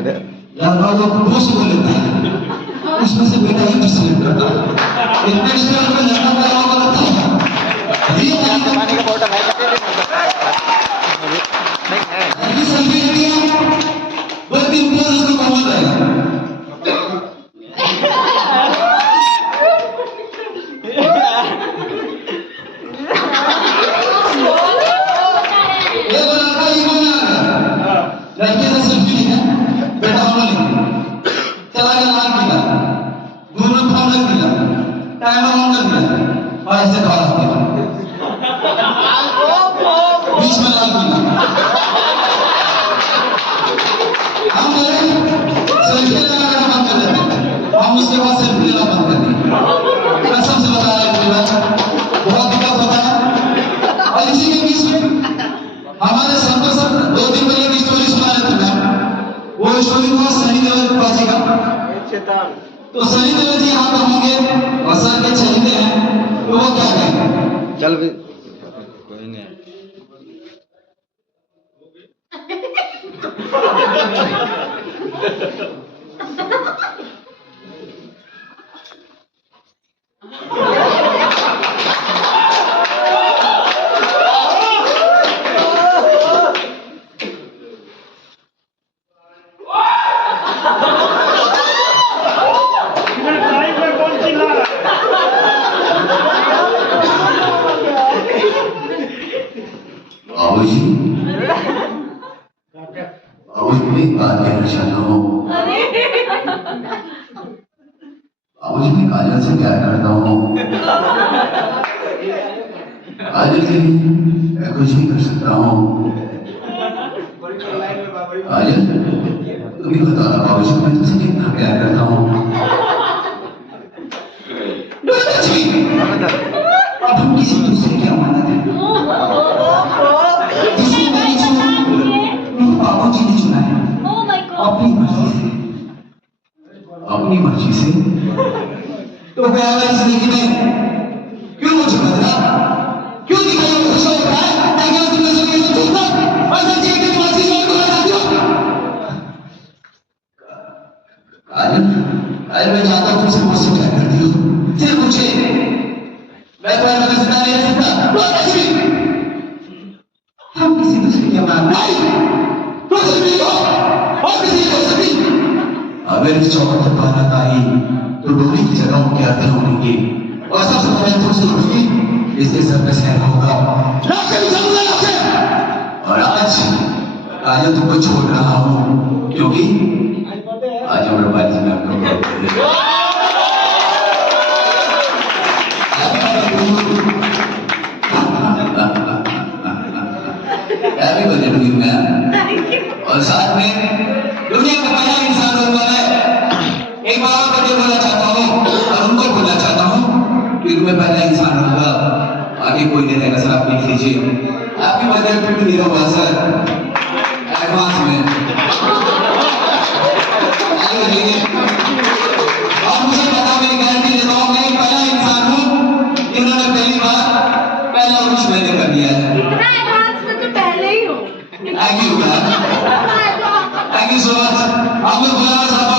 लगभग वो दो से लेता है, उसमें से बेटा एक सिलेक्ट करता है। इतने स्टेज में लड़का का वाला था ये पानी का बोतल है नहीं सेल्फी लिया वो दिन पर उसको कमा जाएगा। ये बनाता ही बना लड़के से सेल्फी लिया बेटा वाला चला गया लाल किला दोनों फोन रख दिया टाइमर ऑन कर दिया और ऐसे खड़ा हो गया बीच में लाल किला। हम सेल्फी लेना बंद कर देते, हम उसके बाद सेल्फी लेना बंद कर दिए। कसम से बता रहे हैं बहुत दिक्कत होता है। और इसी के बीच में हमारे संतोष सर 2 दिन पहले की स्टोरी सुना रहे थे मैम, वो स्टोरी था सनी देओल बाजी का। तो सनी देओल जी यहाँ पर होंगे और सर के चलते हैं तो वो क्या कहेंगे? चल भी कोई नहीं बाबूजी मैं एक बात कहना चाहता हूँ। बाबूजी मैं काजल से प्यार करता हूँ। काजल के लिए मैं कुछ भी कर सकता हूँ। काजल तुम ही बता रहा बाबूजी मैं तुमसे कितना प्यार करता हूँ। अब हम किसी दूसरे की अमानत है। बाबूजी ने चुना है अपनी मर्जी से तो क्या जिंदगी में क्यों मुझे बदला, क्यों दिखाई खुश हो रहा है ताकि उस दिन में से चूकता और सच्ची है कि मर्जी से को लगा दो। आज मैं चाहता हूं तुमसे मुझसे प्यार कर दियो सिर्फ मुझे, मैं तुम्हारे को जिंदा नहीं रह सकता बहुत अच्छी हम किसी दूसरे की अमानत नहीं कुछ भी हो और किसी को सभी अगर इस चौक पर बारात आई तो डोली की जगह उनके अर्थ होंगे और सबसे पहले तुमसे उठी इसके सर पे सहना होगा और आज आज तुमको छोड़ रहा हूँ क्योंकि आज हमारे बारिश में आपको happy birthday to you ma'am. और साथ में दुनिया का पहला इंसान होगा मैं एक बार और बर्थडे बोलना चाहता हूँ और उनको बोलना चाहता हूँ कि मैं पहला इंसान होगा आगे कोई नहीं रहेगा। सर आप लिख लीजिए हैप्पी बर्थडे टू नीरव भाई सर एडवांस में और मुझे पता मैं गारंटी देता हूँ मैं पहला इंसान हूँ जिन्होंने पहली बार पहला विश मैंने कर दिया है। Thank you so much.